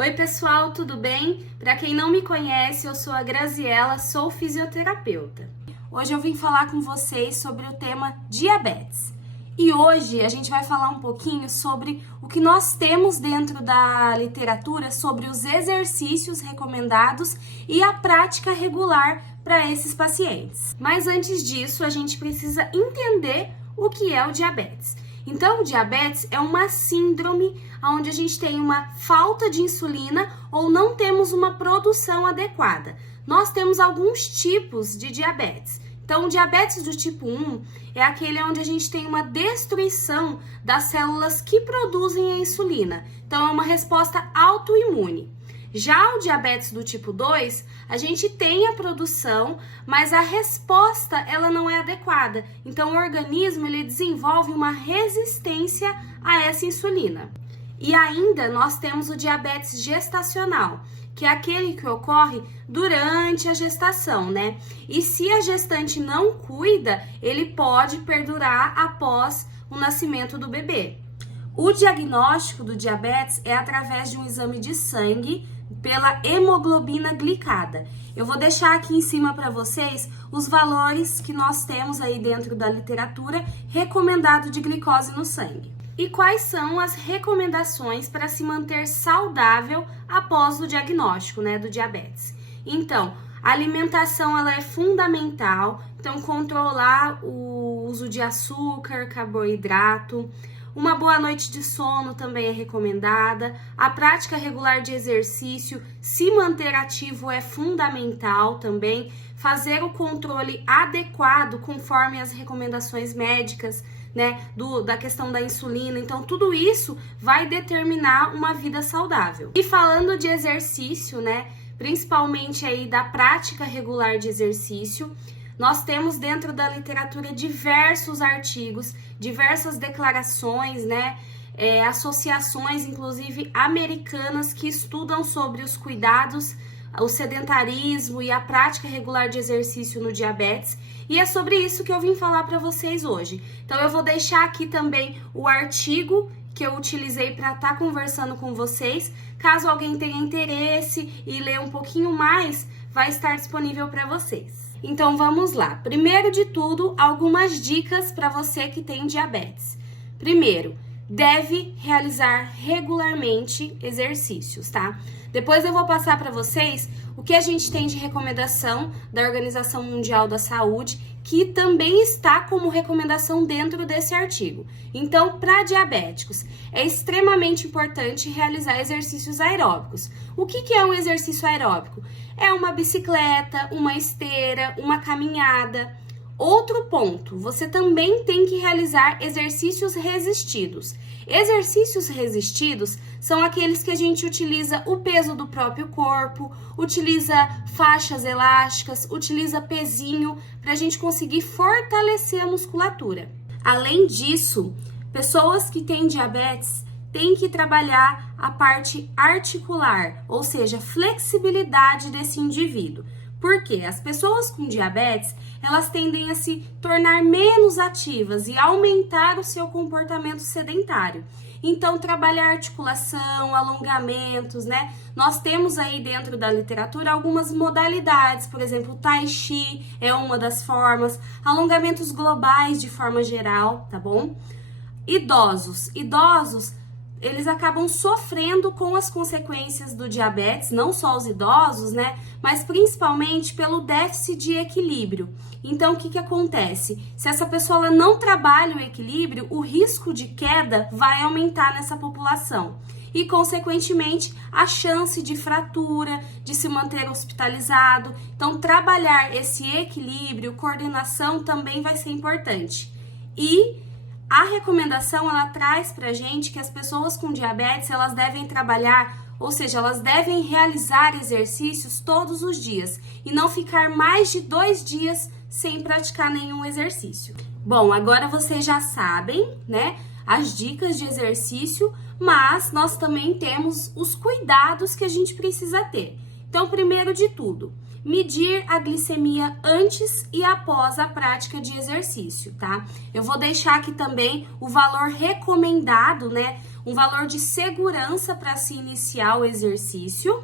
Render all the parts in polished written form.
Oi pessoal, tudo bem? Para quem não me conhece, eu sou a Graziela, sou fisioterapeuta. Hoje eu vim falar com vocês sobre o tema diabetes. E hoje a gente vai falar um pouquinho sobre o que nós temos dentro da literatura sobre os exercícios recomendados e a prática regular para esses pacientes. Mas antes disso, a gente precisa entender o que é o diabetes. Então, o diabetes é uma síndrome onde a gente tem uma falta de insulina ou não temos uma produção adequada. Nós temos alguns tipos de diabetes. Então, o diabetes do tipo 1 é aquele onde a gente tem uma destruição das células que produzem a insulina. Então, é uma resposta autoimune. Já o diabetes do tipo 2, a gente tem a produção, mas a resposta ela não é adequada. Então, o organismo ele desenvolve uma resistência a essa insulina. E ainda nós temos o diabetes gestacional, que é aquele que ocorre durante a gestação, né? E se a gestante não cuida, ele pode perdurar após o nascimento do bebê. O diagnóstico do diabetes é através de um exame de sangue pela hemoglobina glicada. Eu vou deixar aqui em cima para vocês os valores que nós temos aí dentro da literatura recomendado de glicose no sangue. E quais são as recomendações para se manter saudável após o diagnóstico, né, do diabetes? Então, a alimentação ela é fundamental, então controlar o uso de açúcar, carboidrato. Uma boa noite de sono também é recomendada. A prática regular de exercício, se manter ativo é fundamental também. Fazer o controle adequado conforme as recomendações médicas, né, da questão da insulina. Então, tudo isso vai determinar uma vida saudável. E falando de exercício, né, principalmente aí da prática regular de exercício, nós temos dentro da literatura diversos artigos, diversas declarações, né, associações, inclusive americanas, que estudam sobre os cuidados, o sedentarismo e a prática regular de exercício no diabetes. E é sobre isso que eu vim falar para vocês hoje. Então, eu vou deixar aqui também o artigo que eu utilizei para estar conversando com vocês. Caso alguém tenha interesse e ler um pouquinho mais, vai estar disponível para vocês. Então vamos lá. Primeiro de tudo, algumas dicas para você que tem diabetes. Primeiro, deve realizar regularmente exercícios, tá? Depois eu vou passar para vocês o que a gente tem de recomendação da Organização Mundial da Saúde, que também está como recomendação dentro desse artigo. Então, para diabéticos, é extremamente importante realizar exercícios aeróbicos. O que é um exercício aeróbico? É uma bicicleta, uma esteira, uma caminhada. Outro ponto, você também tem que realizar exercícios resistidos. Exercícios resistidos são aqueles que a gente utiliza o peso do próprio corpo, utiliza faixas elásticas, utiliza pezinho para a gente conseguir fortalecer a musculatura. Além disso, pessoas que têm diabetes têm que trabalhar a parte articular, ou seja, flexibilidade desse indivíduo. Porque as pessoas com diabetes, elas tendem a se tornar menos ativas e aumentar o seu comportamento sedentário. Então, trabalhar articulação, alongamentos, né? Nós temos aí dentro da literatura algumas modalidades, por exemplo, o Tai Chi é uma das formas, alongamentos globais de forma geral, tá bom? Idosos, eles acabam sofrendo com as consequências do diabetes, não só os idosos, né? Mas principalmente pelo déficit de equilíbrio. Então, o que acontece? Se essa pessoa ela não trabalha o equilíbrio, o risco de queda vai aumentar nessa população. E, consequentemente, a chance de fratura, de se manter hospitalizado. Então, trabalhar esse equilíbrio, coordenação também vai ser importante. E a recomendação, ela traz pra gente que as pessoas com diabetes, elas devem trabalhar, ou seja, elas devem realizar exercícios todos os dias e não ficar mais de 2 dias sem praticar nenhum exercício. Bom, agora vocês já sabem, né, as dicas de exercício, mas nós também temos os cuidados que a gente precisa ter. Então, primeiro de tudo, medir a glicemia antes e após a prática de exercício, tá? Eu vou deixar aqui também o valor recomendado, né? Um valor de segurança para se iniciar o exercício.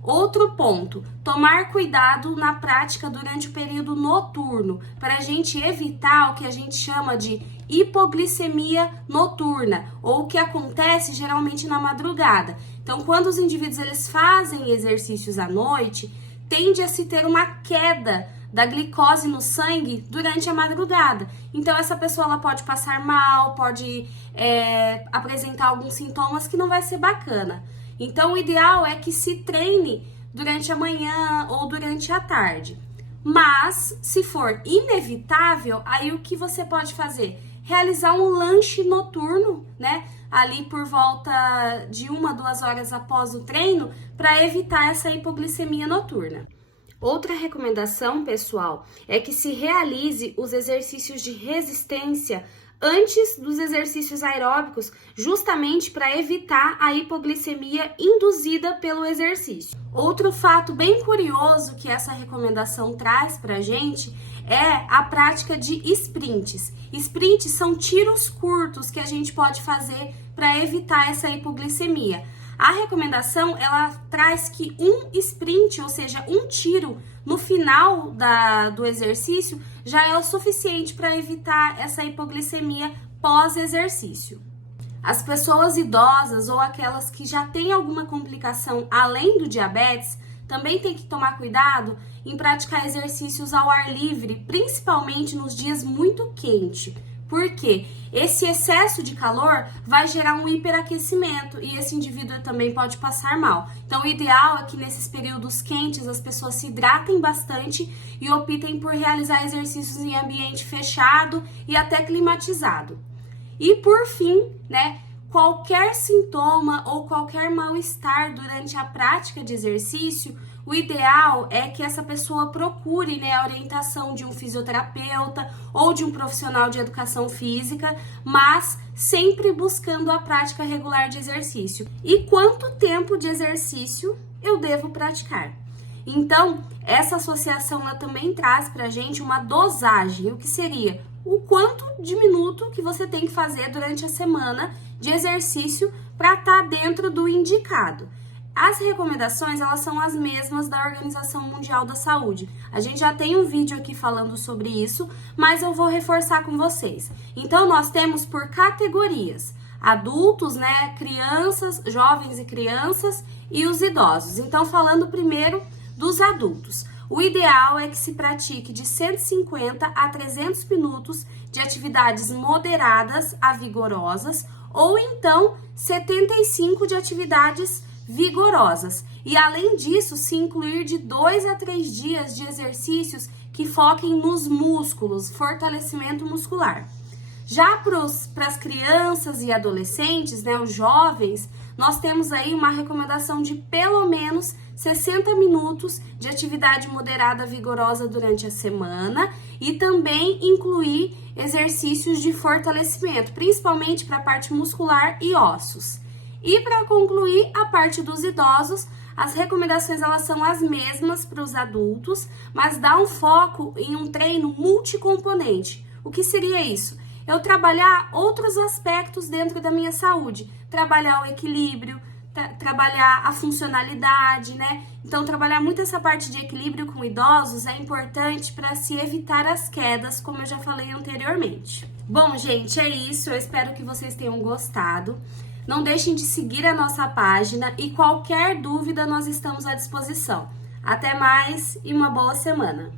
Outro ponto, tomar cuidado na prática durante o período noturno, para a gente evitar o que a gente chama de hipoglicemia noturna, ou o que acontece geralmente na madrugada. Então, quando os indivíduos eles fazem exercícios à noite, tende a se ter uma queda da glicose no sangue durante a madrugada. Então, essa pessoa ela pode passar mal, pode apresentar alguns sintomas que não vai ser bacana. Então, o ideal é que se treine durante a manhã ou durante a tarde. Mas, se for inevitável, aí o que você pode fazer? Realizar um lanche noturno, né? Ali por volta de 1-2 horas após o treino, para evitar essa hipoglicemia noturna. Outra recomendação, pessoal, é que se realize os exercícios de resistência antes dos exercícios aeróbicos, justamente para evitar a hipoglicemia induzida pelo exercício. Outro fato bem curioso que essa recomendação traz pra gente é a prática de sprints. Sprints são tiros curtos que a gente pode fazer para evitar essa hipoglicemia. A recomendação, ela traz que um sprint, ou seja, um tiro no final do exercício, já é o suficiente para evitar essa hipoglicemia pós-exercício. As pessoas idosas ou aquelas que já têm alguma complicação além do diabetes, também tem que tomar cuidado em praticar exercícios ao ar livre, principalmente nos dias muito quentes. Porque esse excesso de calor vai gerar um hiperaquecimento e esse indivíduo também pode passar mal. Então, o ideal é que nesses períodos quentes as pessoas se hidratem bastante e optem por realizar exercícios em ambiente fechado e até climatizado. E por fim, né, qualquer sintoma ou qualquer mal-estar durante a prática de exercício, o ideal é que essa pessoa procure, né, a orientação de um fisioterapeuta ou de um profissional de educação física, mas sempre buscando a prática regular de exercício. E quanto tempo de exercício eu devo praticar? Então, essa associação ela também traz para a gente uma dosagem, o que seria o quanto de minuto que você tem que fazer durante a semana de exercício para estar dentro do indicado. As recomendações, elas são as mesmas da Organização Mundial da Saúde. A gente já tem um vídeo aqui falando sobre isso, mas eu vou reforçar com vocês. Então, nós temos por categorias: adultos, né, crianças, jovens e crianças e os idosos. Então, falando primeiro dos adultos. O ideal é que se pratique de 150 a 300 minutos de atividades moderadas a vigorosas, ou então 75 de atividades vigorosas. E além disso, se incluir de 2 a 3 dias de exercícios que foquem nos músculos, fortalecimento muscular. Já para as crianças e adolescentes, né, os jovens, nós temos aí uma recomendação de pelo menos 60 minutos de atividade moderada vigorosa durante a semana e também incluir exercícios de fortalecimento, principalmente para a parte muscular e ossos. E para concluir, a parte dos idosos, as recomendações elas são as mesmas para os adultos, mas dá um foco em um treino multicomponente. O que seria isso? Eu trabalhar outros aspectos dentro da minha saúde, trabalhar o equilíbrio, trabalhar a funcionalidade, né? Então, trabalhar muito essa parte de equilíbrio com idosos é importante para se evitar as quedas, como eu já falei anteriormente. Bom, gente, é isso. Eu espero que vocês tenham gostado. Não deixem de seguir a nossa página e qualquer dúvida nós estamos à disposição. Até mais e uma boa semana!